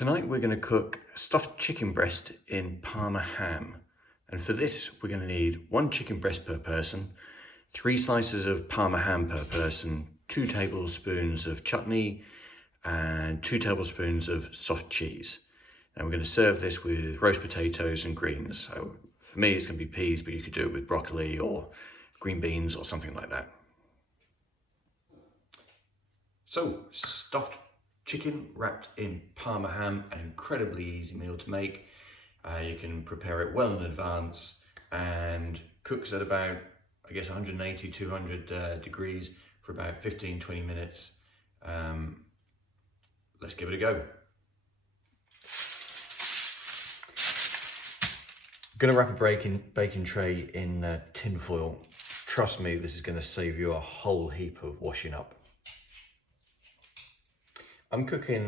Tonight we're going to cook stuffed chicken breast in Parma ham, and for this we're going to need 1 chicken breast per person, 3 slices of Parma ham per person, 2 tablespoons of chutney and 2 tablespoons of soft cheese. And we're going to serve this with roast potatoes and greens. So for me it's going to be peas, but you could do it with broccoli or green beans or something like that. So stuffed chicken wrapped in Parma ham, an incredibly easy meal to make. You can prepare it well in advance and cooks at about, I guess, 180, 200 degrees for about 15-20 minutes. Let's give it a go. I'm gonna wrap a baking tray in tin foil. Trust me, this is gonna save you a whole heap of washing up. I'm cooking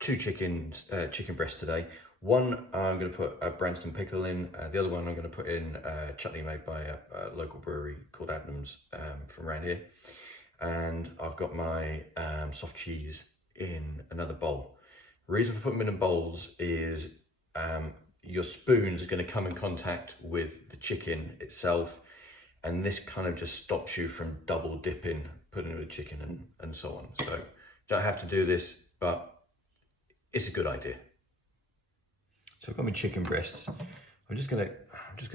2 chicken breasts today. One I'm going to put a Branston pickle in. The other one I'm going to put in chutney made by a local brewery called Adnams from around here. And I've got my soft cheese in another bowl. The reason for putting them in bowls is your spoons are going to come in contact with the chicken itself, and this kind of just stops you from double dipping, putting it with chicken and so on. So don't have to do this, but it's a good idea. So I've got my chicken breasts. I'm just gonna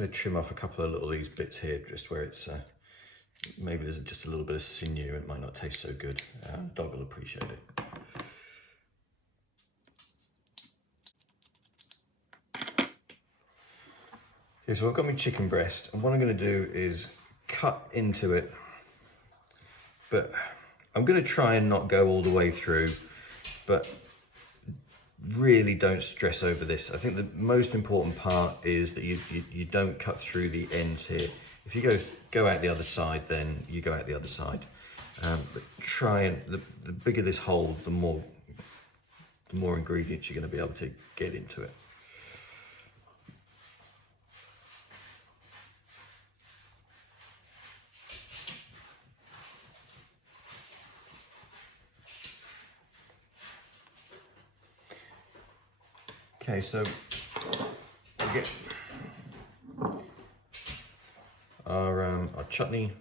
trim off a couple of little these bits here, just where it's maybe there's just a little bit of sinew. It might not taste so good. Dog will appreciate it. Okay, so I've got my chicken breast, and what I'm going to do is cut into it, but I'm going to try and not go all the way through, but really don't stress over this. I think the most important part is that you don't cut through the ends here. If you go out the other side, then you go out the other side. But try and, the bigger this hole, the more ingredients you're going to be able to get into it. Okay, so we get our chutney,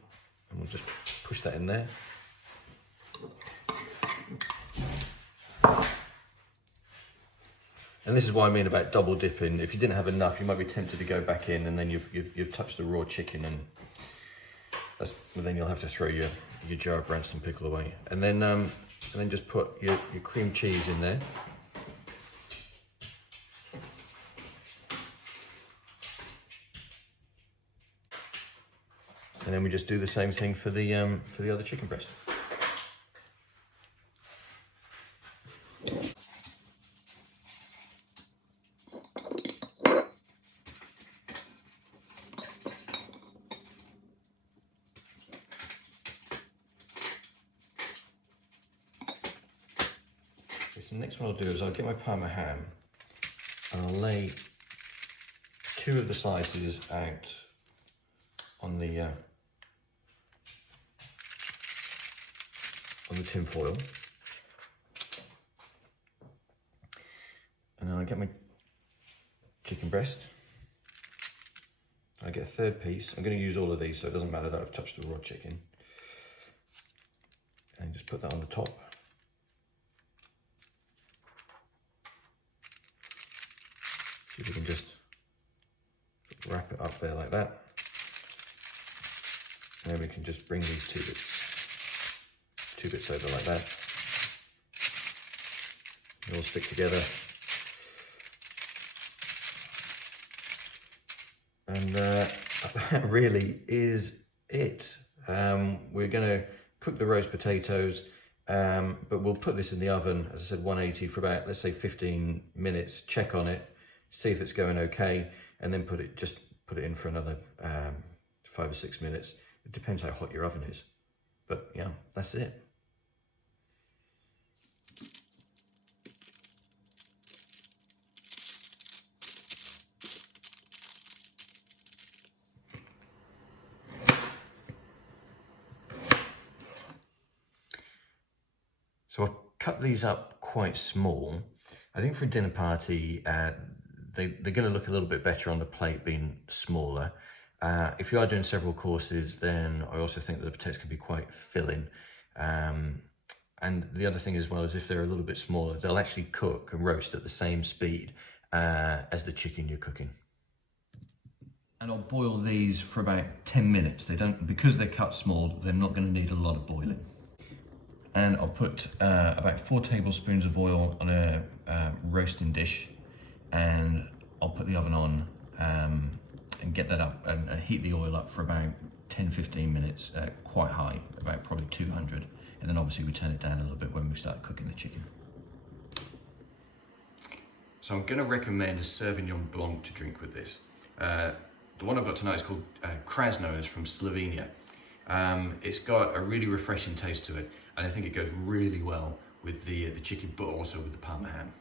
and we'll just push that in there. And this is what I mean about double dipping. If you didn't have enough, you might be tempted to go back in, and then you've touched the raw chicken, and then you'll have to throw your jar of Branston pickle away. And then just put your cream cheese in there. And then we just do the same thing for the other chicken breast. So the next one I'll do is I'll get my Parma ham and I'll lay 2 of the slices out on the tin foil, and then I get my chicken breast. I get a 3rd piece. I'm going to use all of these, so it doesn't matter that I've touched the raw chicken, and just put that on the top. See if we can just wrap it up there like that. And then we can just bring these 2 bits over like that. They all stick together. And that really is it. We're going to cook the roast potatoes, but we'll put this in the oven, as I said, 180 for about, let's say, 15 minutes. Check on it, see if it's going okay, and then put it in for another 5 or 6 minutes. It depends how hot your oven is. But yeah, that's it. So I've cut these up quite small. I think for a dinner party, they're going to look a little bit better on the plate being smaller. If you are doing several courses, then I also think that the potatoes can be quite filling. And the other thing as well is if they're a little bit smaller, they'll actually cook and roast at the same speed as the chicken you're cooking. And I'll boil these for about 10 minutes. They don't, because they're cut small, they're not going to need a lot of boiling. And I'll put about 4 tablespoons of oil on a roasting dish, and I'll put the oven on and get that up and heat the oil up for about 10-15 minutes, quite high, about probably 200. And then obviously we turn it down a little bit when we start cooking the chicken. So I'm going to recommend a Sauvignon Blanc to drink with this. The one I've got tonight is called Krasno, it's from Slovenia. It's got a really refreshing taste to it, and I think it goes really well with the chicken, but also with the Parma ham.